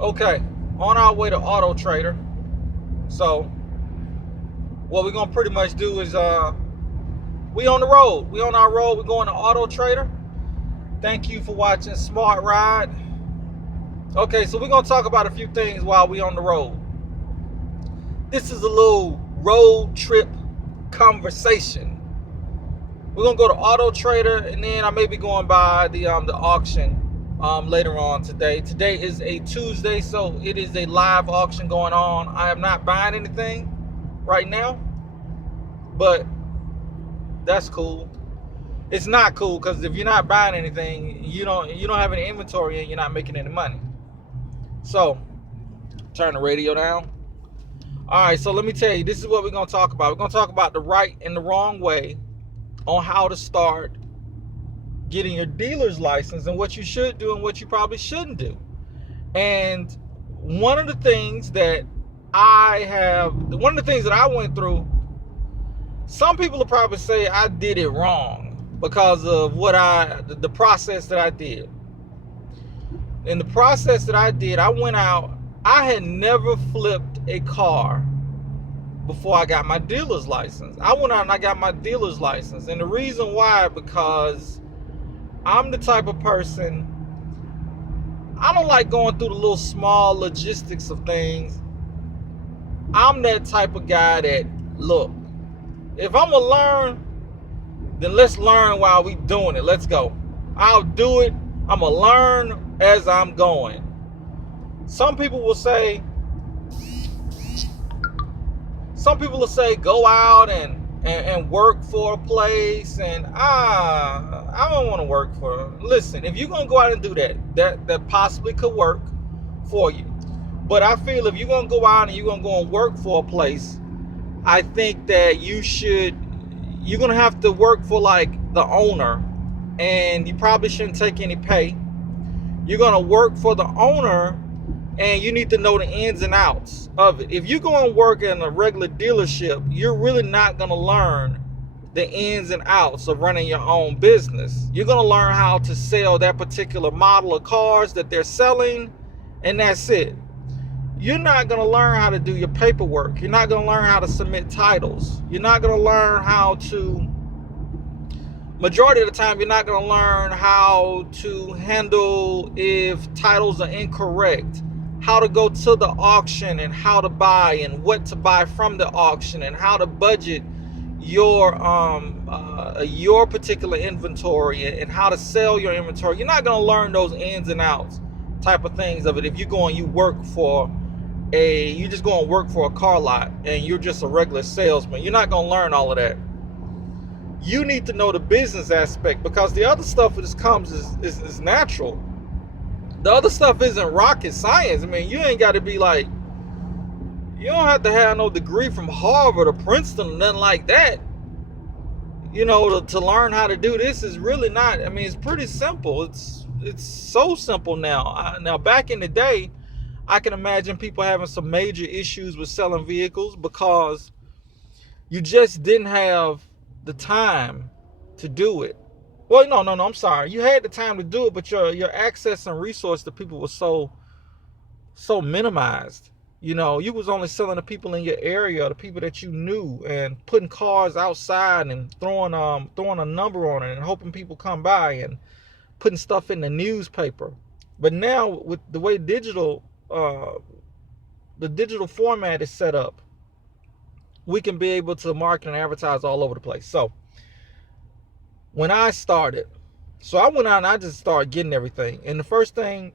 Okay, on our way to Auto Trader. So what we're gonna pretty much do is we on the road. We on our road. We're going to Auto Trader. Thank you for watching Smart Ride. Okay, so we're gonna talk about a few things while we on the road. This is a little road trip conversation. We're gonna go to Auto Trader, and then I may be going by the auction later on today. Today is a Tuesday, so it is a live auction going on. I am not buying anything right now, but that's cool. It's not cool because if you're not buying anything, you don't have any inventory and you're not making any money. So turn the radio down. All right, so let me tell you, this is what we're gonna talk about. We're gonna talk about the right and the wrong way on how to start getting your dealer's license and what you should do and what you probably shouldn't do. And one of the things that I went through, some people will probably say I did it wrong because of the process that I did. In the process that I did, I went out, I had never flipped a car before I got my dealer's license. I went out and I got my dealer's license. And the reason why, because I'm the type of person, I don't like going through the little small logistics of things. I'm that type of guy that, look, if I'm going to learn, then let's learn while we doing it. Let's go. I'll do it. I'm going to learn as I'm going. Some people will say, go out and work for a place, and I don't want to work for. Listen, if you're gonna go out and do that possibly could work for you. But I feel if you're gonna go out and you're gonna go and work for a place, I think that you're gonna have to work for like the owner, and you probably shouldn't take any pay. You're gonna work for the owner, and you need to know the ins and outs of it. If you go and work in a regular dealership, you're really not going to learn the ins and outs of running your own business. You're going to learn how to sell that particular model of cars that they're selling, and that's it. You're not going to learn how to do your paperwork. You're not going to learn how to submit titles. You're not going to learn how to, majority of the time, you're not going to learn how to handle if titles are incorrect, how to go to the auction and how to buy and what to buy from the auction and how to budget your particular inventory and how to sell your inventory. You're not going to learn those ins and outs type of things of it if you go and you just go and work for a car lot and you're just a regular salesman. You're not going to learn all of that. You need to know the business aspect, because the other stuff that comes is natural. The other stuff isn't rocket science. I mean, you ain't got to be like, you don't have to have no degree from Harvard or Princeton or nothing like that. To learn how to do this is really not, I mean, it's pretty simple. It's so simple now. Now, back in the day, I can imagine people having some major issues with selling vehicles because you just didn't have the time to do it. Well, no, I'm sorry. You had the time to do it, but your access and resource to people was so minimized. You was only selling to people in your area, the people that you knew, and putting cars outside and throwing a number on it and hoping people come by and putting stuff in the newspaper. But now with the way the digital format is set up, we can be able to market and advertise all over the place. So when I started, I went out and I just started getting everything. And the first thing,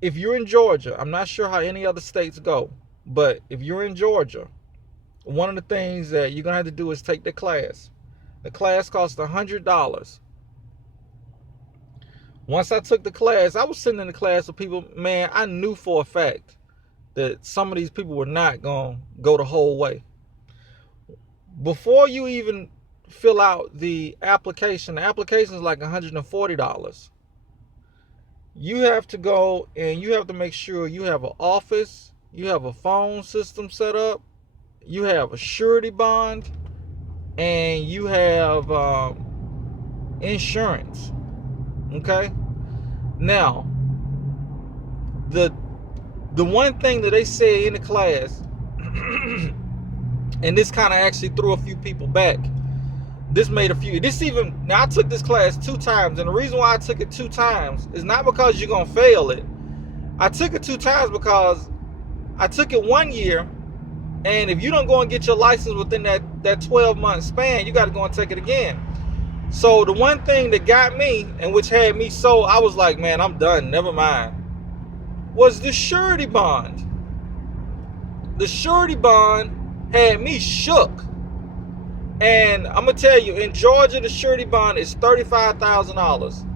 if you're in Georgia, I'm not sure how any other states go, but if you're in Georgia, one of the things that you're going to have to do is take the class. The class costs $100. Once I took the class, I was sitting in the class with people, man, I knew for a fact that some of these people were not going to go the whole way. Before you even fill out the application is like $140. You have to go and you have to make sure you have an office, you have a phone system set up, you have a surety bond, and you have insurance. Okay? Now, the The one thing that they said in the class, and this kind of actually threw a few people back. Now I took this class 2 times, and the reason why I took it 2 times is not because you're going to fail it. I took it 2 times because I took it 1 year, and if you don't go and get your license within that 12-month span, you got to go and take it again. So the one thing that got me, and which had me so, I was like, man, I'm done, never mind, was the surety bond. The surety bond had me shook. And I'm going to tell you, in Georgia, the surety bond is $35,000.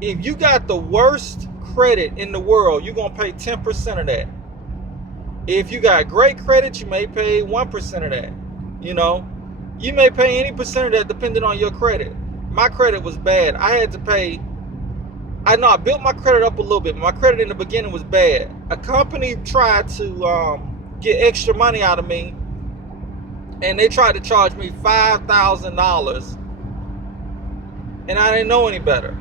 If you got the worst credit in the world, you're going to pay 10% of that. If you got great credit, you may pay 1% of that. You know, you may pay any percent of that depending on your credit. My credit was bad. I had to pay, I built my credit up a little bit. My credit in the beginning was bad. A company tried to get extra money out of me, and they tried to charge me $5,000, and I didn't know any better.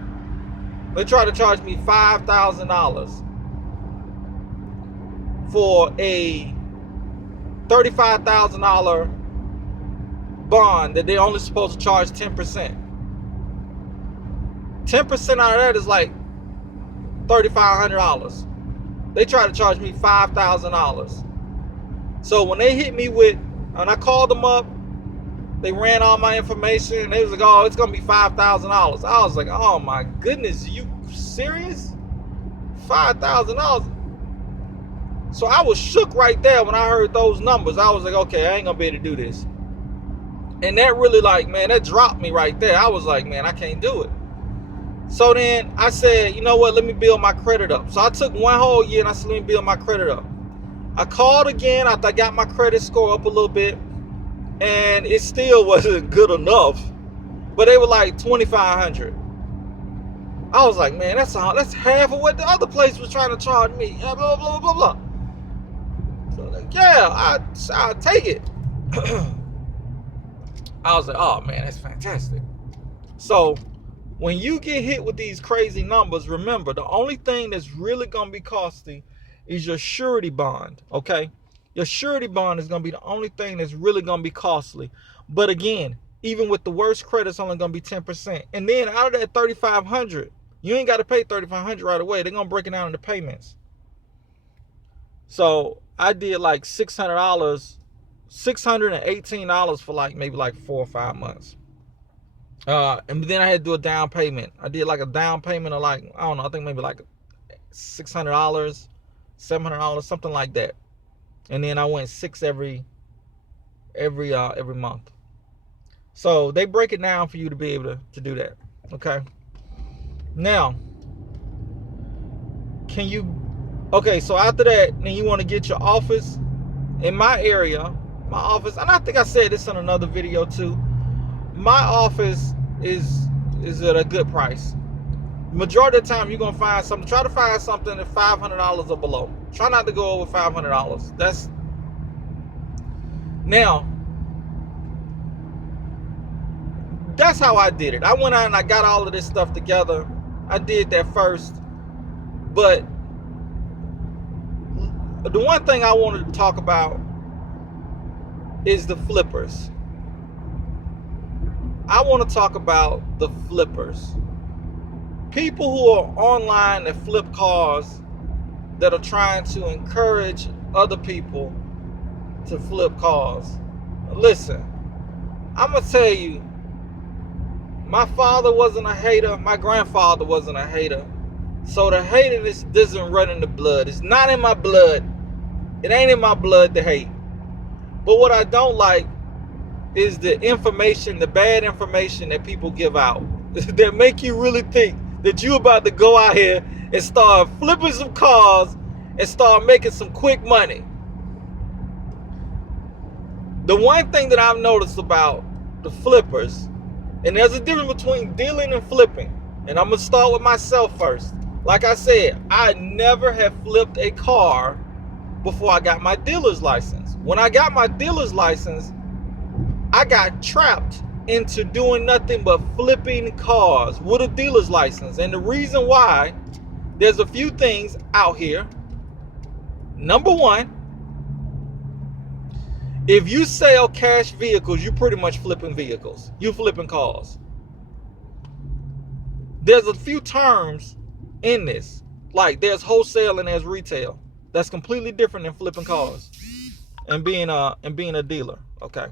They tried to charge me $5,000 for a $35,000 bond that they're only supposed to charge 10%. 10% out of that is like $3,500. They tried to charge me $5,000. So when they hit me with, and I called them up, they ran all my information, and they was like, oh, it's going to be $5,000. I was like, oh my goodness, are you serious? $5,000? So I was shook right there when I heard those numbers. I was like, okay, I ain't going to be able to do this. And that really, like, man, that dropped me right there. I was like, man, I can't do it. So then I said, you know what, let me build my credit up. So I took 1 whole year and I said, let me build my credit up. I called again after I got my credit score up a little bit, and it still wasn't good enough. But they were like $2,500. I was like, man, that's half of what the other place was trying to charge me. Blah, blah, blah, blah, blah. So like, yeah, I'll take it. I was like, oh man, that's fantastic. So when you get hit with these crazy numbers, remember, the only thing that's really going to be costly is your surety bond, okay? Your surety bond is going to be the only thing that's really going to be costly. But again, even with the worst credit, it's only going to be 10%. And then out of that $3,500, you ain't got to pay $3,500 right away. They're going to break it down into payments. So I did like $600, $618 for like maybe like 4 or 5 months. And then I had to do a down payment. I did like a down payment of like, I don't know, I think maybe like $600, $700, something like that. And then I went 6 every month. So they break it down for you to be able to do that. Okay. Now, so after that, then you want to get your office. In my area, my office, and I think I said this in another video too, my office is at a good price. Majority of the time, you're going to find something. Try to find something at $500 or below. Try not to go over $500. That's how I did it. I went out and I got all of this stuff together. I did that first. But the one thing I wanted to talk about is the flippers. I want to talk about the flippers. People who are online that flip cars, that are trying to encourage other people to flip cars. Listen, I'm going to tell you, my father wasn't a hater. My grandfather wasn't a hater. So the hatiness doesn't run in the blood. It's not in my blood. It ain't in my blood to hate. But what I don't like is the information, the bad information that people give out that make you really think that you about to go out here and start flipping some cars and start making some quick money. The one thing that I've noticed about the flippers, and there's a difference between dealing and flipping, and I'm going to start with myself first. Like I said, I never have flipped a car before I got my dealer's license. When I got my dealer's license, I got trapped into doing nothing but flipping cars with a dealer's license. And the reason why, there's a few things out here. Number one, if you sell cash vehicles, you pretty much flipping vehicles. You flipping cars. There's a few terms in this. Like there's wholesale and there's retail. That's completely different than flipping cars and being a dealer. Okay.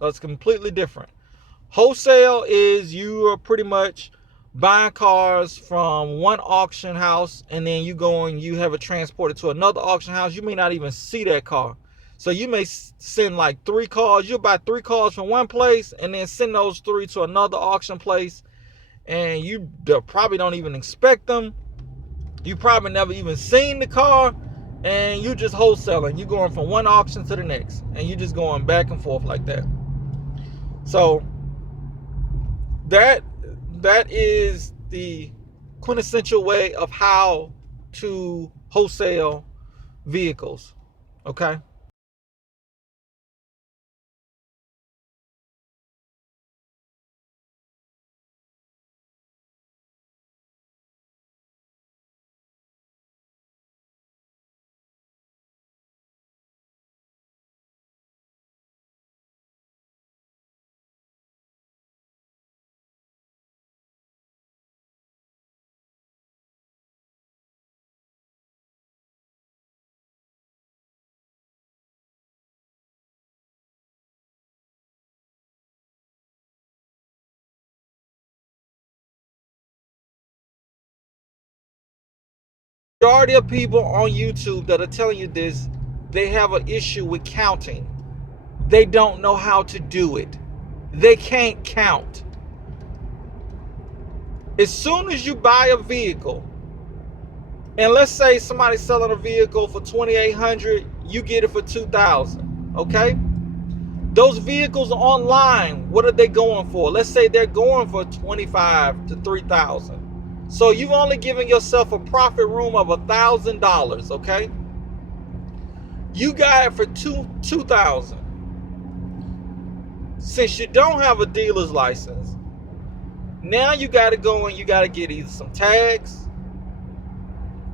That's completely different. Wholesale is you are pretty much buying cars from one auction house and then you go and you have it transported to another auction house. You may not even see that car. So you may send like 3 cars. You'll buy 3 cars from one place and then send those 3 to another auction place. And you probably don't even expect them. You probably never even seen the car. And you just wholesaling. You're going from one auction to the next. And you just going back and forth like that. So that is the quintessential way of how to wholesale vehicles. Okay? Majority of people on YouTube that are telling you this, they have an issue with counting. They don't know how to do it. They can't count. As soon as you buy a vehicle, and let's say somebody's selling a vehicle for $2,800, you get it for $2,000. Okay? Those vehicles online, what are they going for? Let's say they're going for $2,500 to $3,000. So you've only given yourself a profit room of $1,000, okay? You got it for $2,000. Since you don't have a dealer's license, now you got to go and you got to get either some tags.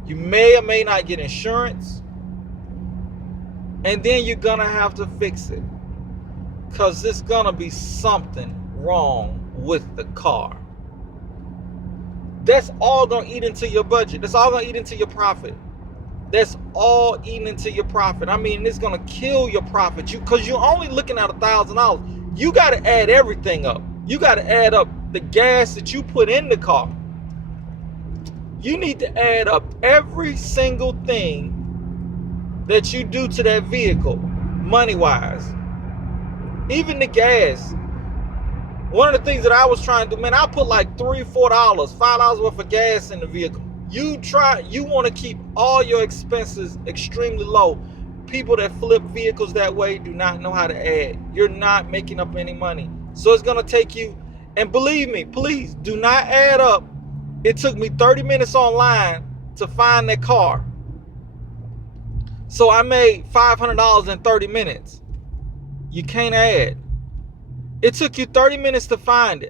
You may or may not get insurance. And then you're going to have to fix it. Because there's going to be something wrong with the car. That's all going to eat into your budget. That's all going to eat into your profit. That's all eating into your profit. I mean, it's going to kill your profit. Because you're only looking at $1,000. You got to add everything up. You got to add up the gas that you put in the car. You need to add up every single thing that you do to that vehicle, money-wise. Even the gas. One of the things that I was trying to do, man, I put like $3, $4, $5 worth of gas in the vehicle. You want to keep all your expenses extremely low. People that flip vehicles that way do not know how to add. You're not making up any money. So it's going to take you, and believe me, please do not add up. It took me 30 minutes online to find that car. So I made $500 in 30 minutes. You can't add. It took you 30 minutes to find it.